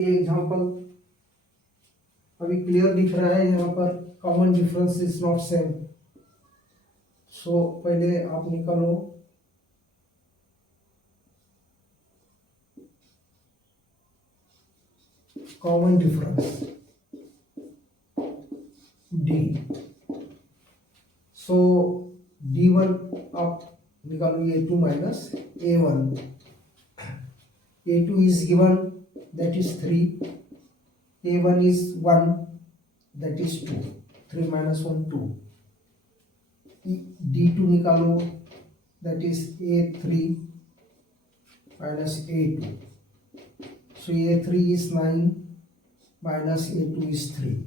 ये एग्जांपल अभी क्लियर दिख रहा है यहाँ पर, common difference is not same. So पहले आप निकालो कॉमन डिफरेंस डी। सो d1 आप निकालो a2 minus a1। a2 is given, that is 3, a1 is 1, that is 2, 3 minus 1 2, d2 निकालो, that is a3 minus a2, so a3 is 9 minus a2 is 3,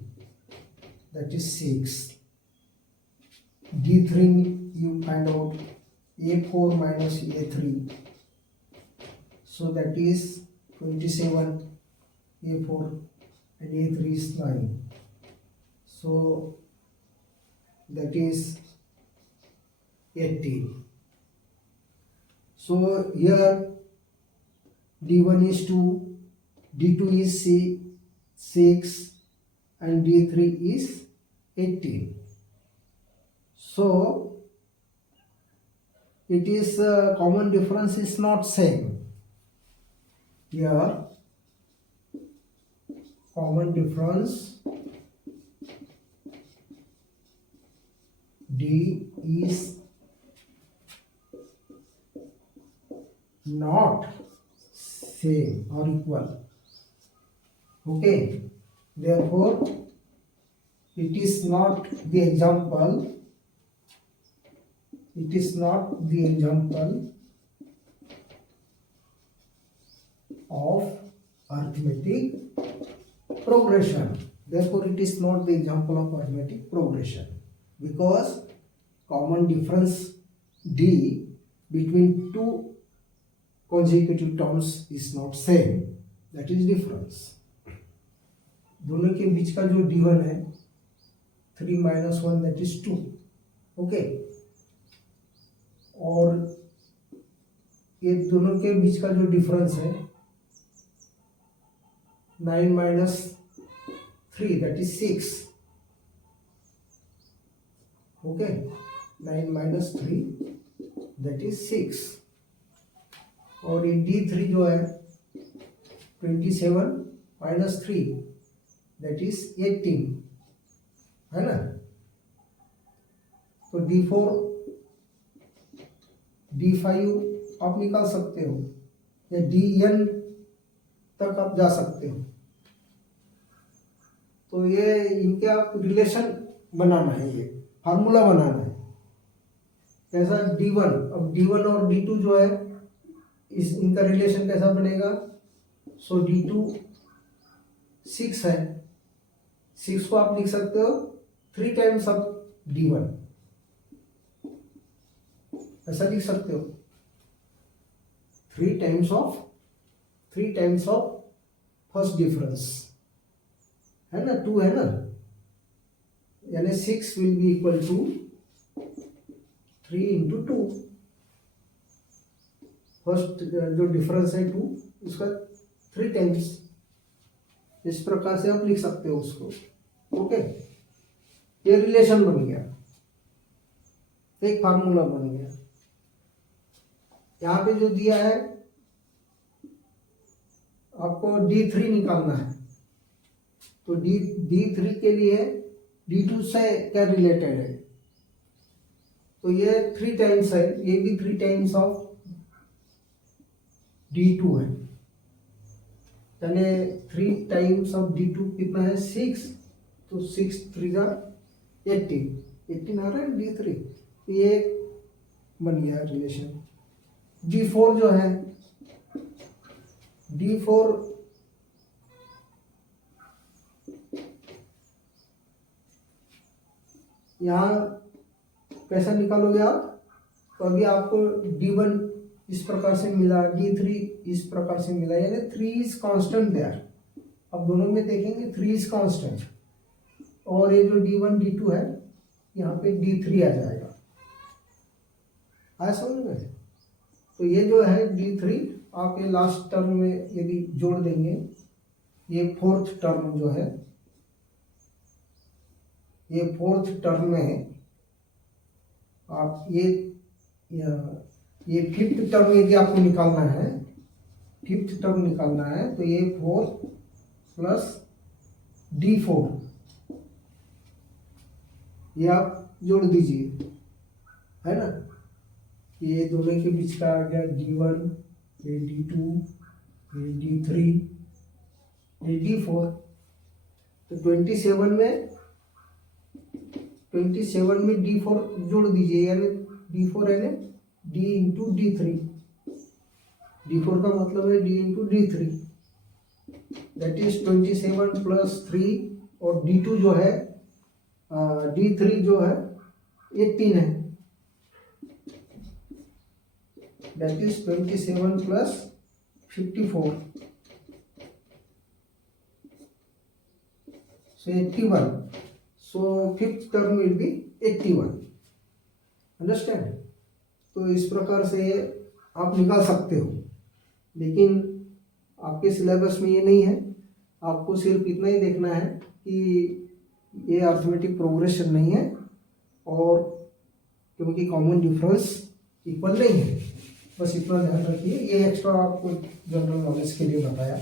that is 6, d3 you find out a4 minus a3, so that is 27, a4 and a3 is 9, so that is 18. So here d1 is 2, d2 is 6 and d3 is 18. So it is common difference is not same. Here common difference D is not same or equal. Okay, therefore it is not the example, it is not the example of arithmetic progression. Therefore it is not the example of arithmetic progression, because common difference D between two consecutive terms is not same, that is difference. दोनों के बीच का जो d1 है 3 minus 1 that is 2. okay, और ये दोनों के बीच का जो डिफरेंस है 9 minus 3 that is 6. okay, 9 minus 3 that is 6, और ये d3 जो है 27 minus 3 that is 18 है ना। तो d4 d5 आप निकाल सकते हो, या dn तक आप जा सकते हो। तो ये इनके आप रिलेशन बनाना है, ये फार्मूला बनाना है कैसा d1। अब d1 और d2 जो है इस इनका रिलेशन कैसा बनेगा। सो d2 6 है, 6 को आप लिख सकते हो 3 टाइम्स ऑफ d1, ऐसा लिख सकते हो 3 टाइम्स ऑफ फर्स्ट डिफरेंस है ना, 2 है ना, यानी 6 will be equal to 3 into 2। First जो डिफरेंस है 2, उसका 3 टाइम्स, इस प्रकार से आप लिख सकते हो उसको। ओके, ये रिलेशन बन गया, एक फार्मूला बन गया। यहाँ पे जो दिया है आपको d3 निकालना है, तो d3 के लिए d2 से क्या रिलेटेड है, तो ये 3 टाइम्स है, ये भी 3 टाइम्स ऑफ d2 है, यानी 3 टाइम्स ऑफ d2 कितना है 6, तो 6 3 18 आ रहा है d3, तो ये बन गया रिलेशन। d4 जो है d4 यहाँ कैसा निकालोगे आप, तो अभी आपको d1 इस प्रकार से मिला, d3 इस प्रकार से मिला, यानी 3 इज कांस्टेंट देयर। अब दोनों में देखेंगे 3 इज कांस्टेंट, और ये जो d1 d2 है यहाँ पे d3 आ जाएगा, आया समझ में। तो ये जो है d3 आप ये लास्ट टर्म में यदि जोड़ देंगे ये फोर्थ टर्म जो है, ये फोर्थ टर्म में आप ये फिफ्थ टर्म यदि आपको निकालना है, फिफ्थ टर्म निकालना है तो ये 4 प्लस D4 ये आप जोड़ दीजिए, है ना। ये दोनों के बीच का आ गया D1, ये D2, ये D3, ये D4। तो 27 में D4 जोड़ दीजिए, यानी D4 यानी D इंटू D3। D4 का मतलब है D into D3, that is 27 plus 3, और D2 जो है D3 जो है 18 है, that is 27 plus 54, so 81. So fifth term will be 81. Understand. तो इस प्रकार से आप निकाल सकते हो, लेकिन आपके सिलेबस में ये नहीं है। आपको सिर्फ इतना ही देखना है कि ये अर्थमेटिक प्रोग्रेशन नहीं है, और क्योंकि कॉमन डिफरेंस इक्वल नहीं है, बस इतना ध्यान रखिए। ये एक्स्ट्रा आपको जनरल नॉलेज के लिए बताया।